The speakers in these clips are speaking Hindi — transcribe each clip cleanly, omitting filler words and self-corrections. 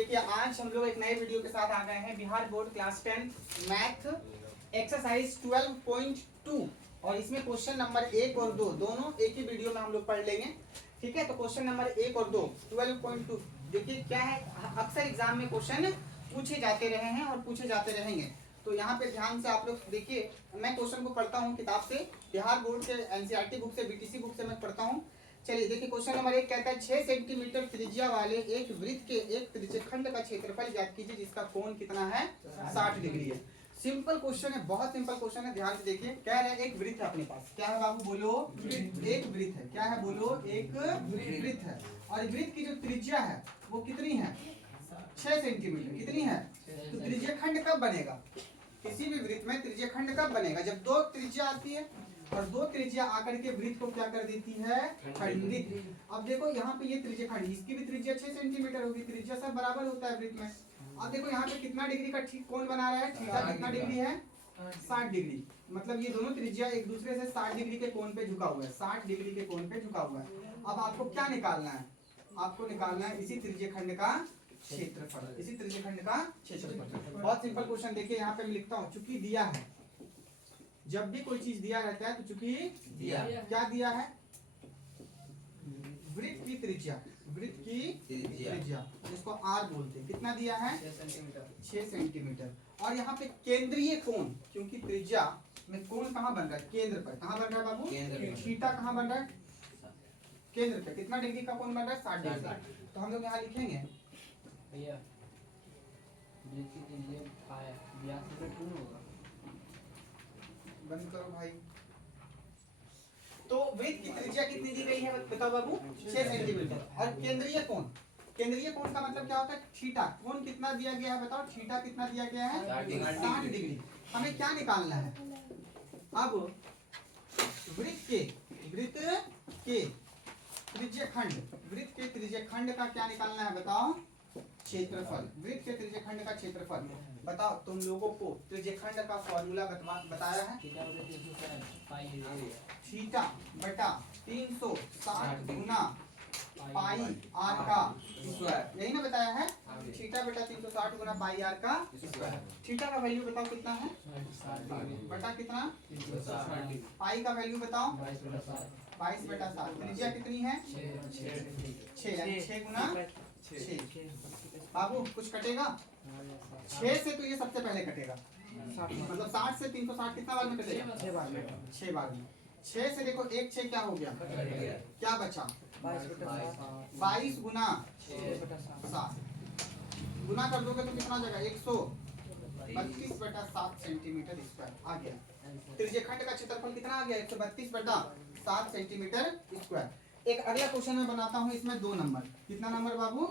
देखिए आज हम लोग एक नए वीडियो के साथ आ गए हैं। Bihar board class 10 math exercise 12.2 और इसमें क्वेश्चन नंबर 1 और 2 दोनों एक ही वीडियो में हम लोग पढ़ लेंगे। ठीक है, तो क्वेश्चन नंबर 1 और 2 12.2 देखिए क्या है। अक्सर एग्जाम में क्वेश्चन पूछे जाते रहे हैं और पूछे जाते रहेंगे, तो यहाँ पे ध्यान से आप लोग देखिए। मैं क्वेश्चन को पढ़ता हूँ किताब से, बिहार बोर्ड से एनसीईआरटी बुक से, बीटीसी बुक से मैं पढ़ता हूँ। चलिए देखिए, क्वेश्चन नंबर 1 कहता है 6 सेंटीमीटर त्रिज्या वाले एक वृत्त के एक त्रिज्यखंड का क्षेत्रफल ज्ञात कीजिए जिसका कोण कितना है, 60 डिग्री है। सिंपल क्वेश्चन है, बहुत सिंपल क्वेश्चन है, ध्यान से देखिए। कह रहे हैं एक वृत्त है अपने पास, क्या है बाबू बोलो, एक वृत्त है। क्या है बोलो, एक वृत्त है और वृत्त की जो त्रिज्या है वो कितनी है, 6 सेंटीमीटर। कितनी है, तो त्रिज्यखंड कब बनेगा, किसी भी वृत्त में त्रिज्यखंड कब बनेगा, जब दो त्रिज्या आती है और दो त्रिज्या आकर के वृत्त को क्या कर देती है, खंडित। अब देखो यहाँ पे ये त्रिज्यखंड, इसकी भी त्रिज्या 6 सेंटीमीटर होगी, त्रिज्या सब बराबर होता है वृत्त में। अब देखो यहाँ पे कितना डिग्री का ठीक कोण बना रहा है, थीटा कितना डिग्री है, 60 डिग्री। मतलब ये दोनों त्रिज्या एक दूसरे से 60 डिग्री के कोण पे झुका हुआ है, 60 डिग्री के कोण पे झुका हुआ है। अब आपको क्या निकालना है, आपको निकालना है इसी त्रिज्यखंड का क्षेत्रफल, इसी त्रिज्यखंड का क्षेत्रफल। बहुत सिंपल क्वेश्चन देखिए, यहाँ पे मैं लिखता हूँ, चूंकि दिया है, जब भी कोई चीज दिया रहता है तो चूंकि दिया, क्या दिया है, वृत्त की त्रिज्या, वृत्त की त्रिज्या जिसको आर बोलते हैं, कितना दिया है, 6 सेंटीमीटर। और यहाँ पे केंद्रीय कोण, क्योंकि त्रिज्या में कोण कहाँ बन रहा है, केंद्र पर। कहाँ बन रहा है बाबू, थीटा कहाँ बन रहा है, केंद्र पे। कितना डिग्री का कोण बन रहा है, 60 डिग्री। तो हम लोग यहाँ लिखेंगे भैया बंद करो भाई। तो वृत्त की त्रिज्या कितनी दी गई है बताओ बाबू, 6 सेंटीमीटर। और केंद्रीय कोण, केंद्रीय कोण का मतलब क्या होता है, थीटा। कोण कितना दिया गया है बताओ, थीटा कितना दिया गया है, 60 डिग्री। हमें क्या निकालना है, अब वृत्त के त्रिज्यखंड, वृत्त के त्रिज्यखंड का क्या निकालना है बताओ, क्षेत्रफल। वृत्त के त्रिज्यखंड का क्षेत्रफल बताओ। तुम लोगों को त्रिज्यखंड का फॉर्मूला बताया है, थीटा बटा 360 गुना पाई आर का स्क्वायर, यही ना बताया है, थीटा बटा 360 गुना पाई आर का स्क्वायर। थीटा का वैल्यू बताओ कितना है, बटा कितना, पाई का वैल्यू बताओ 22 बटा 7। त्रिज्या कितनी है, 6 गुना 6। बाबू कुछ कटेगा, 6 से तो ये सबसे पहले कटेगा, मतलब 60 से 360 कितना बार में कटेगा, 6 बार में। 6 बार में 6 से देखो 1 6 क्या हो गया, क्या बचा, 22 गुना 7। गुना कर दोगे तो कितना जाएगा, 132 बटा 7 सेंटीमीटर स्क्वायर आ गया। त्रिज्यखंड का क्षेत्रफल कितना आ गया, 132 बटा 7 सेंटीमीटर स्क्वायर। एक अगला क्वेश्चन मैं बनाता हूँ, इसमें 2 नंबर। कितना नंबर बाबू,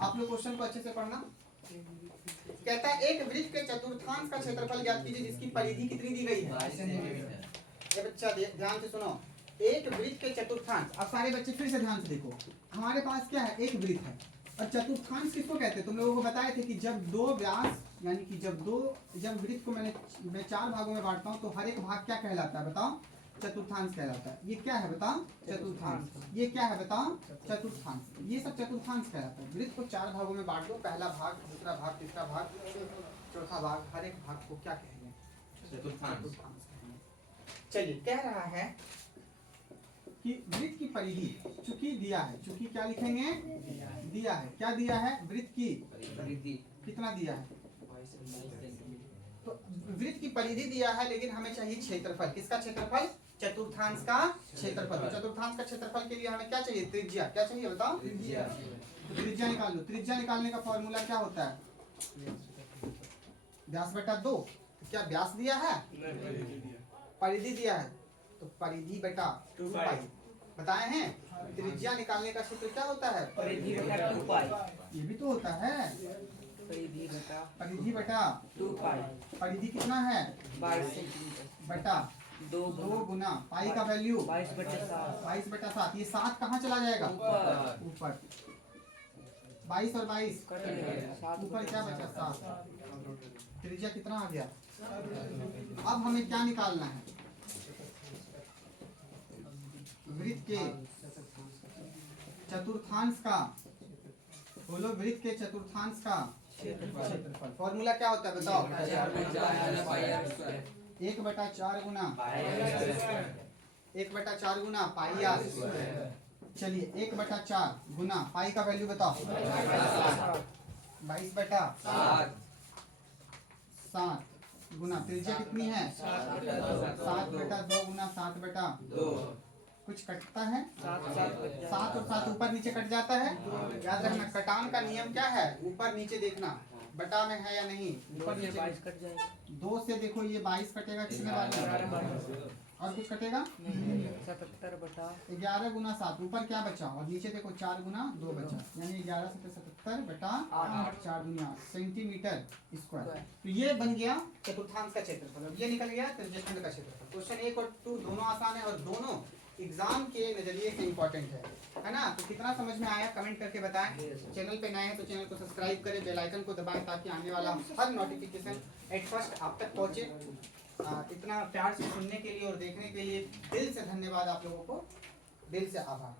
आप लोग क्वेश्चन को अच्छे से पढ़ना। कहता है एक वृत्त के चतुर्थांश का क्षेत्रफल ज्ञात कीजिए जिसकी परिधि कितनी दी गई है। ये बच्चा ध्यान से सुनो, एक वृत्त के चतुर्थांश। अब सारे बच्चे फिर से ध्यान से देखो, हमारे पास क्या है, एक वृत्त है और चतुर्थांश किसको कहते हैं, तुम लोगों को बताए थे कि जब दो व्यास, यानी कि जब वृत्त को मैं 4 भागों में बांटता हूँ तो हर एक भाग क्या कहलाता है बताओ, चतुर्थांश कहलाता है। ये क्या है बताओ, चतुर्थांश। ये क्या है बताओ, चतुर्थांश। ये सब चतुर्थांश कहलाता है। वृत्त को 4 भागों में बांट दो, पहला भाग, दूसरा भाग, तीसरा भाग, चौथा भाग, हर एक भाग को क्या कहेंगे, चतुर्थांश कहेंगे। चलिए, कह रहा है कि वृत्त की परिधि, चूंकि दिया है, चूंकि क्या लिखेंगे, दिया है, क्या दिया है, वृत्त की परिधि कितना दिया है, तो वृत्त की परिधि दिया है, लेकिन हमें चाहिए क्षेत्रफल। किसका क्षेत्रफल, चतुर्थांश का क्षेत्रफल। तो चतुर्थांश का क्षेत्रफल के लिए हमें क्या चाहिए, त्रिज्या। क्या चाहिए बताओ, त्रिज्या। तो त्रिज्या निकाल लो। त्रिज्या निकालने का फॉर्मूला क्या होता है, व्यास बटा 2। क्या व्यास दिया है, परिधि दिया है, तो परिधि बटा 2 पाई बताए हैं। त्रिज्या निकालने का सूत्र क्या होता है, परिधि बटा 2 पाई। ये भी तो होता है, परिधि बटा 2 पाई। परिधि कितना है, 22 सेंटीमीटर बटा 2 गुना पाई का वैल्यू 22 बटा 7। ये 7 कहाँ चला जाएगा, ऊपर। 22 और 22 ऊपर क्या बचा, 7। त्रिज्या कितना आ गया। अब हमें क्या निकालना है, वृत्त के चतुर्थांश का बोलो वृत्त के चतुर्थांश का क्षेत्रफल। फॉर्मूला क्या होता है बताओ? 1/4 गुना 1/4 गुना पाई आर स्क्वायर। चलिए 1/4 गुना पाई का वैल्यू बताओ? 22/7 गुना त्रिज्या कितनी है? 7/2 गुना 7/2। कुछ कटता है? 7 और 7 ऊपर नीचे कट जाता है। याद रखना कटान का नियम क्या है? ऊपर नीचे देखना बटा में है या नहीं। ऊपर नीचे 22 कट जाएगा। 2 से देखो ये 22 कटेगा कितने बार में? और कुछ कटेगा? 11 गुना 7 ऊपर क्या बचा और नीचे देखो 4 गुना 2 बचा, यानी 11 से 77/8 4 दुनिया सेंटीमीटर स्क्वायर। तो ये बन गया चतुर्थांश का क्षेत्रफल। अब ये निकल गया त्रिज्यखंड का क्षेत्रफल। क्वेश्चन 1 और 2 दोनों आसान है और दोनों एग्जाम के नजरिए से इंपॉर्टेंट है ना। तो कितना समझ में आया कमेंट करके बताएं। चैनल पे नए हैं तो चैनल को सब्सक्राइब करें, बेल आइकन को दबाएं ताकि आने वाला हर नोटिफिकेशन एट फर्स्ट आप तक पहुंचे। इतना प्यार से सुनने के लिए और देखने के लिए दिल से धन्यवाद। आप लोगों को दिल से आभार।